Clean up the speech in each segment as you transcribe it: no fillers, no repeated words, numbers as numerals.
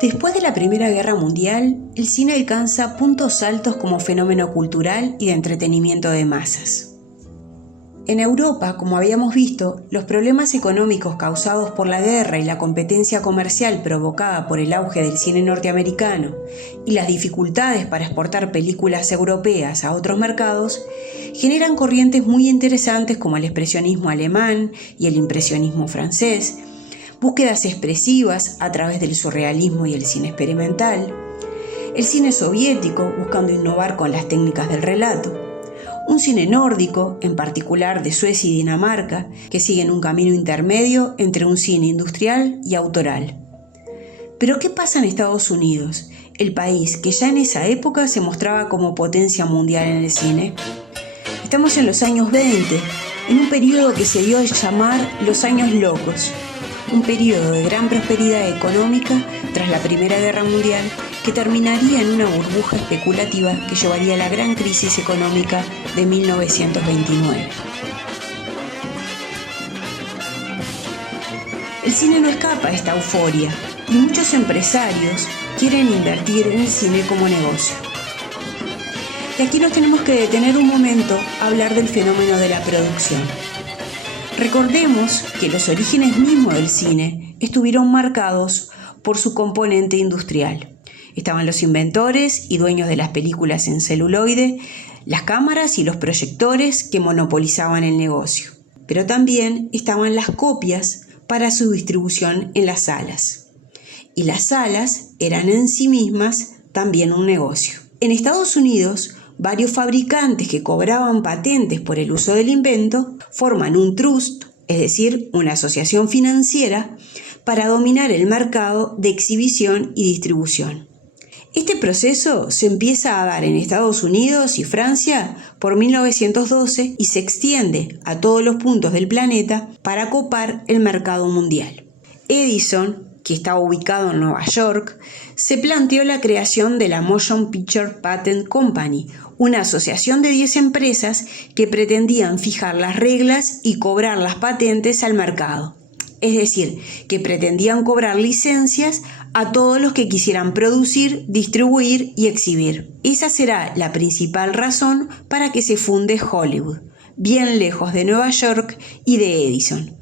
Después de la Primera Guerra Mundial, el cine alcanza puntos altos como fenómeno cultural y de entretenimiento de masas. En Europa, como habíamos visto, los problemas económicos causados por la guerra y la competencia comercial provocada por el auge del cine norteamericano y las dificultades para exportar películas europeas a otros mercados generan corrientes muy interesantes como el expresionismo alemán y el impresionismo francés, búsquedas expresivas a través del surrealismo y el cine experimental, el cine soviético buscando innovar con las técnicas del relato, un cine nórdico, en particular de Suecia y Dinamarca, que siguen un camino intermedio entre un cine industrial y autoral. Pero ¿qué pasa en Estados Unidos, el país que ya en esa época se mostraba como potencia mundial en el cine? Estamos en los años 20, en un periodo que se dio a llamar los años locos, un periodo de gran prosperidad económica tras la Primera Guerra Mundial que terminaría en una burbuja especulativa que llevaría a la gran crisis económica de 1929. El cine no escapa a esta euforia y muchos empresarios quieren invertir en el cine como negocio. Y aquí nos tenemos que detener un momento a hablar del fenómeno de la producción. Recordemos que los orígenes mismos del cine estuvieron marcados por su componente industrial. Estaban los inventores y dueños de las películas en celuloide, las cámaras y los proyectores que monopolizaban el negocio. Pero también estaban las copias para su distribución en las salas. Y las salas eran en sí mismas también un negocio. En Estados Unidos, varios fabricantes que cobraban patentes por el uso del invento forman un trust, es decir, una asociación financiera, para dominar el mercado de exhibición y distribución. Este proceso se empieza a dar en Estados Unidos y Francia por 1912 y se extiende a todos los puntos del planeta para copar el mercado mundial. Edison, que estaba ubicado en Nueva York, se planteó la creación de la Motion Picture Patent Company, una asociación de 10 empresas que pretendían fijar las reglas y cobrar las patentes al mercado. Es decir, que pretendían cobrar licencias a todos los que quisieran producir, distribuir y exhibir. Esa será la principal razón para que se funde Hollywood, bien lejos de Nueva York y de Edison.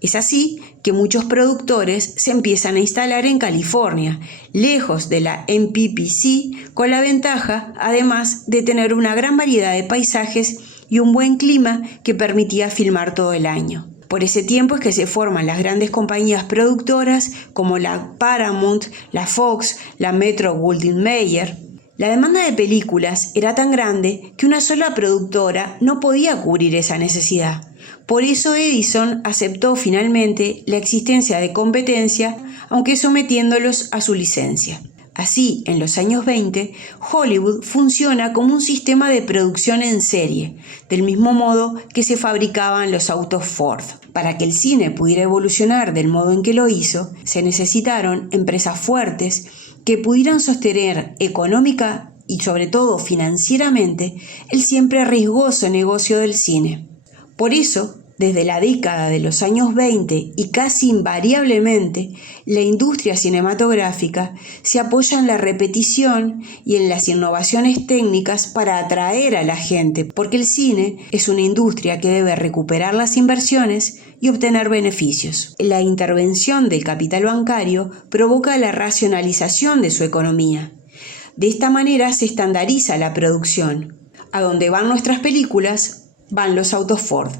Es así que muchos productores se empiezan a instalar en California, lejos de la MPPC, con la ventaja, además, de tener una gran variedad de paisajes y un buen clima que permitía filmar todo el año. Por ese tiempo es que se forman las grandes compañías productoras como la Paramount, la Fox, la Metro-Goldwyn-Mayer. La demanda de películas era tan grande que una sola productora no podía cubrir esa necesidad. Por eso Edison aceptó finalmente la existencia de competencia, aunque sometiéndolos a su licencia. Así, en los años 20, Hollywood funciona como un sistema de producción en serie, del mismo modo que se fabricaban los autos Ford. Para que el cine pudiera evolucionar del modo en que lo hizo, se necesitaron empresas fuertes que pudieran sostener económica y sobre todo financieramente el siempre riesgoso negocio del cine. Por eso, desde la década de los años 20 y casi invariablemente, la industria cinematográfica se apoya en la repetición y en las innovaciones técnicas para atraer a la gente, porque el cine es una industria que debe recuperar las inversiones y obtener beneficios. La intervención del capital bancario provoca la racionalización de su economía. De esta manera se estandariza la producción. A donde van nuestras películas, van los autos Ford.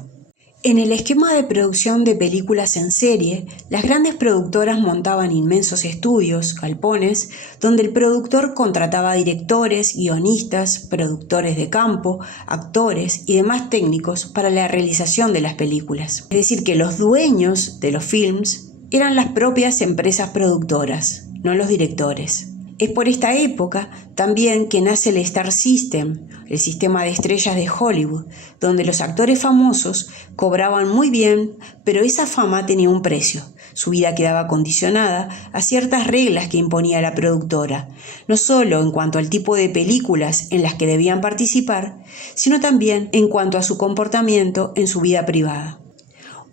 En el esquema de producción de películas en serie, las grandes productoras montaban inmensos estudios, galpones, donde el productor contrataba directores, guionistas, productores de campo, actores y demás técnicos para la realización de las películas. Es decir, que los dueños de los films eran las propias empresas productoras, no los directores. Es por esta época también que nace el Star System, el sistema de estrellas de Hollywood, donde los actores famosos cobraban muy bien, pero esa fama tenía un precio. Su vida quedaba condicionada a ciertas reglas que imponía la productora, no solo en cuanto al tipo de películas en las que debían participar, sino también en cuanto a su comportamiento en su vida privada.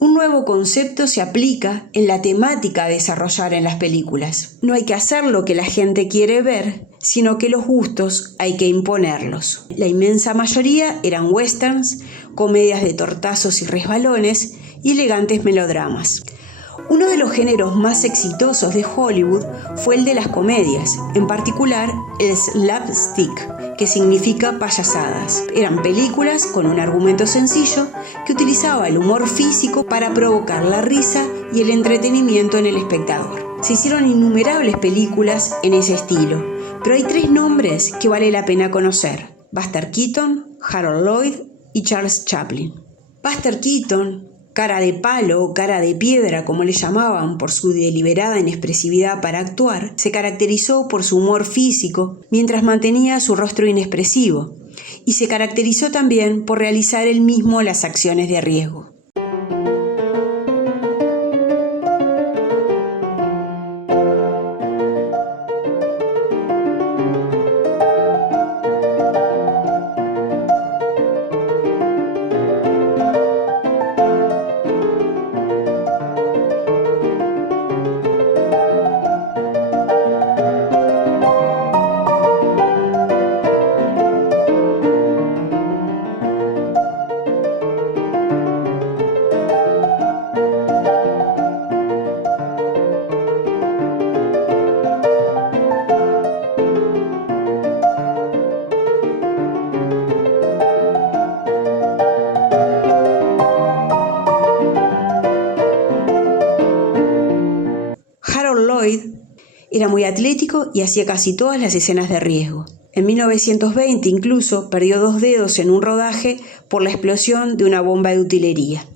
Un nuevo concepto se aplica en la temática a desarrollar en las películas. No hay que hacer lo que la gente quiere ver, sino que los gustos hay que imponerlos. La inmensa mayoría eran westerns, comedias de tortazos y resbalones y elegantes melodramas. Uno de los géneros más exitosos de Hollywood fue el de las comedias, en particular el slapstick, que significa payasadas. Eran películas con un argumento sencillo que utilizaba el humor físico para provocar la risa y el entretenimiento en el espectador. Se hicieron innumerables películas en ese estilo, pero hay 3 nombres que vale la pena conocer: Buster Keaton, Harold Lloyd y Charles Chaplin. Buster Keaton, cara de palo o cara de piedra como le llamaban por su deliberada inexpresividad para actuar, se caracterizó por su humor físico mientras mantenía su rostro inexpresivo, y se caracterizó también por realizar él mismo las acciones de riesgo. Lloyd era muy atlético y hacía casi todas las escenas de riesgo. En 1920 incluso perdió 2 dedos en un rodaje por la explosión de una bomba de utilería.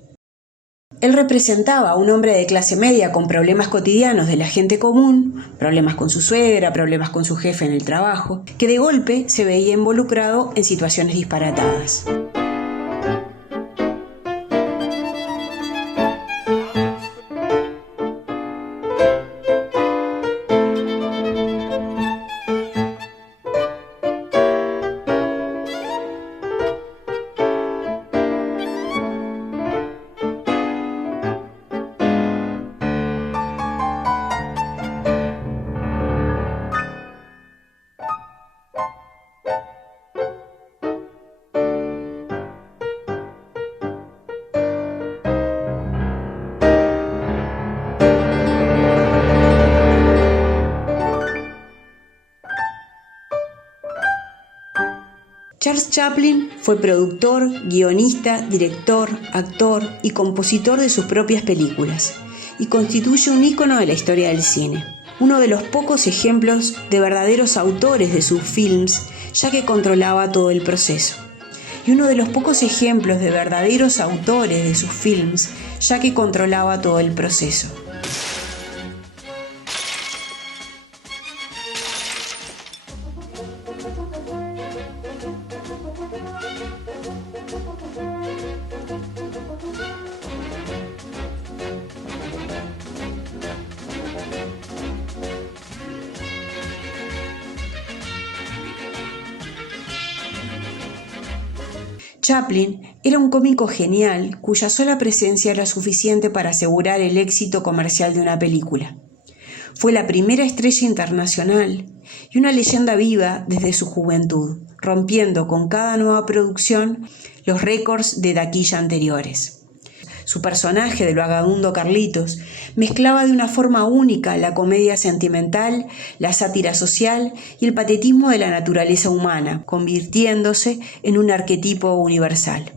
Él representaba a un hombre de clase media con problemas cotidianos de la gente común, problemas con su suegra, problemas con su jefe en el trabajo, que de golpe se veía involucrado en situaciones disparatadas. Charles Chaplin fue productor, guionista, director, actor y compositor de sus propias películas y constituye un ícono de la historia del cine. Uno de los pocos ejemplos de verdaderos autores de sus films, ya que controlaba todo el proceso. Y uno de los pocos ejemplos de verdaderos autores de sus films, ya que controlaba todo el proceso. Chaplin era un cómico genial cuya sola presencia era suficiente para asegurar el éxito comercial de una película. Fue la primera estrella internacional y una leyenda viva desde su juventud, rompiendo con cada nueva producción los récords de taquilla anteriores. Su personaje del vagabundo Carlitos mezclaba de una forma única la comedia sentimental, la sátira social y el patetismo de la naturaleza humana, convirtiéndose en un arquetipo universal.